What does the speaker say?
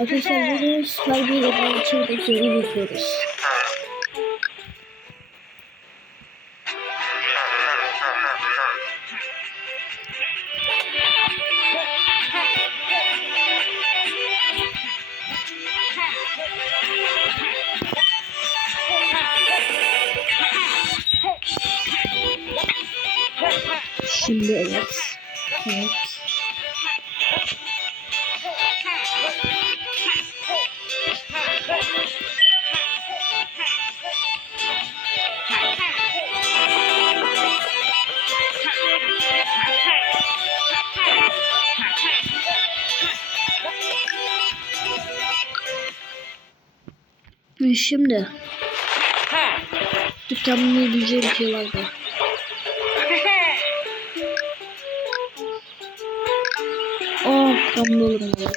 Arkadaşlar bugün Spidey'le içerideki yolu yapıyoruz. Şimdi evet. Evet. Şimdi tahminleyebileceğim şeyler var. Tam olurum ya.